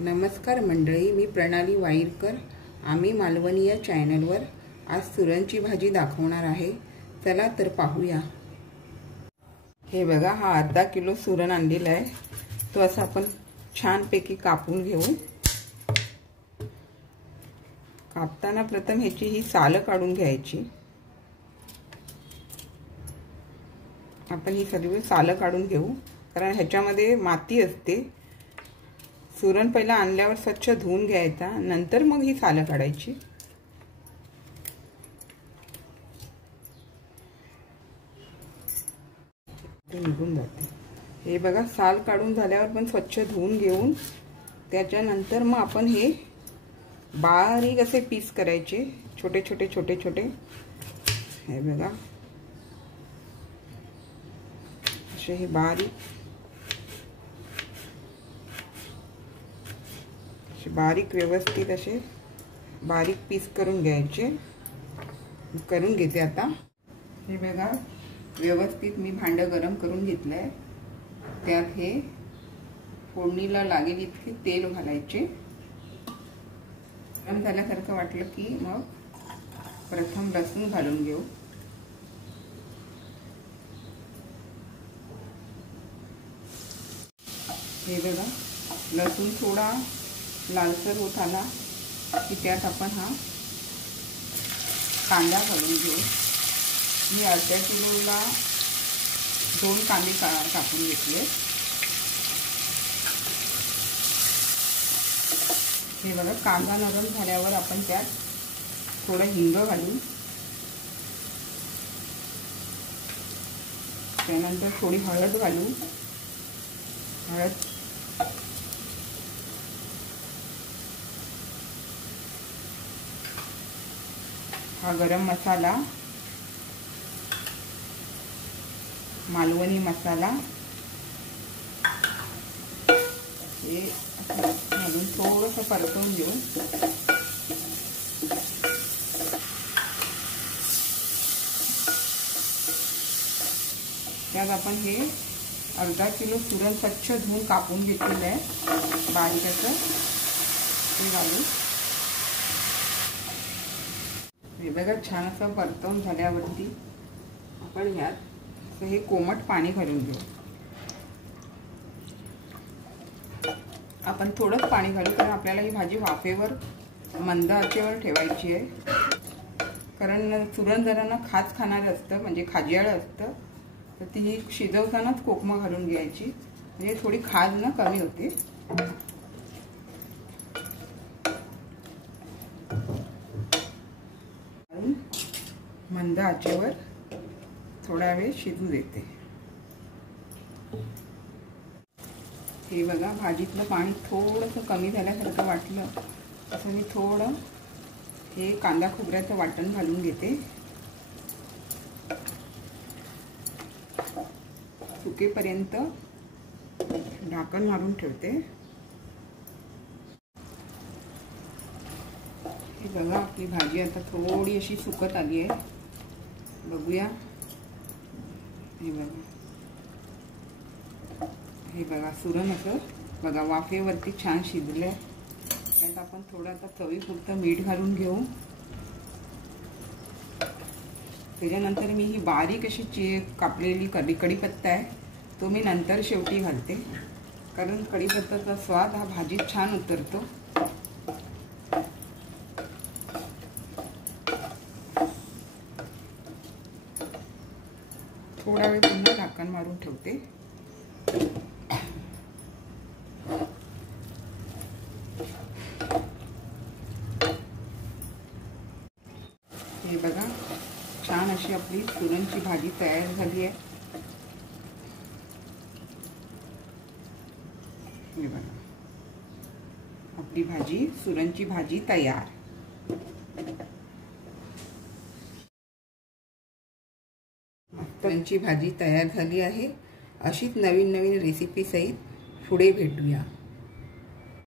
नमस्कार मंडळी, मी प्रणाली वाईरकर। आम्ही मालवणी या चॅनलवर आज सुरणची भाजी दाखवणार आहे। चला तर पाहूया। हे बघा, हा अर्धा किलो सुरण आणलेला आहे। तो असा आपण छानपैकी कापून घेऊ। कापताना प्रथम ह्याची ही साल काढून घ्यायची। आपण ही सर्व साल काढून घेऊ, कारण ह्याच्यामध्ये माती असते। सुरण पहिला आणल्यावर स्वच्छ धुवून घ्यायचा, नंतर मग ही साल काढायची। निघून जाते। हे बघा, साल काढून झाल्यावर पण स्वच्छ धुवून घेऊन त्याच्यानंतर मग आपण हे बारीक असे पीस करायचे, छोटे छोटे छोटे छोटे। हे बघा, असे हे बारीक व्यवस्थित असे बारीक पीस करून घ्यायचे। करून घेते आता। हे बघा, व्यवस्थित मी भांड गरम करून घेतलंय। त्यात हे फोडणीला लागेल इतके तेल घालायचे। गरम झाल्यासारखं वाटलं की मग प्रथम लसूण घालून घेऊ। हे बघा, लसूण थोडा लालसर होत आला की त्यात आपण हा कांदा घालून घेऊ। मी अर्ध्या किलोला 2 कांदे कापून घेतले। हे बघा, कांदा नरम झाल्यावर आपण त्यात थोडा हिंग घालू। त्यानंतर थोडी हळद घालू। हा गरम मसाला, मालवणी मसाला, हे घालून थोडंसं परतवून घेऊ। त्यात आपण हे अर्धा किलो सुरण स्वच्छ धुवून कापून घेतलेलं आहे बारीक असं, ते घालू। हे बघा, छान असं परतवून झाल्यावरती आपण ह्यात हे कोमट पाणी घालून घेऊ। आपण थोडंच पाणी घालू, कारण आपल्याला ही भाजी वाफेवर मंद आचेवर ठेवायची आहे। कारण सुरण जरांना खाज खाणारं असतं, म्हणजे खाजियाळं असतं, तर ती शिजवतानाच कोकमा घालून घ्यायची, म्हणजे थोडी खाज ना कमी होते। मंद आचेवर थोडा वेळ शिजू देते। हे बघा, भाजीतलं पाणी थोडंसं कमी झाल्यासारखं वाटलं असं मी थोडं हे कांदा खोबऱ्याचं वाटण घालून घेते। सुकेपर्यंत झाकण मारून ठेवते। हे बघा, आपली भाजी आता थोडी अशी सुकत आली आहे। बघूया। हे बघा, सुरण असं बघा वाफेवरती छान शिजले। त्यात आपण थोडं आता चवीपुरतं मीठ घालून घेऊ। त्याच्यानंतर मी ही बारीक अशी कापलेली कढीपत्ता आहे, तो मी नंतर शेवटी घालते, कारण कढीपत्त्याचा स्वाद हा भाजीत छान उतरतो। थोडा वेळ पुन्हा झाकण मारून ठेवते। हे बघा, छान अशी आपली सुरणची भाजी तयार झाली आहे। हे बघा, आपली भाजी सुरणची भाजी तयार। सुरणची भाजी तयार झाली आहे। अशीच नवीन नवीन रेसिपी सहित पुढे भेटूया।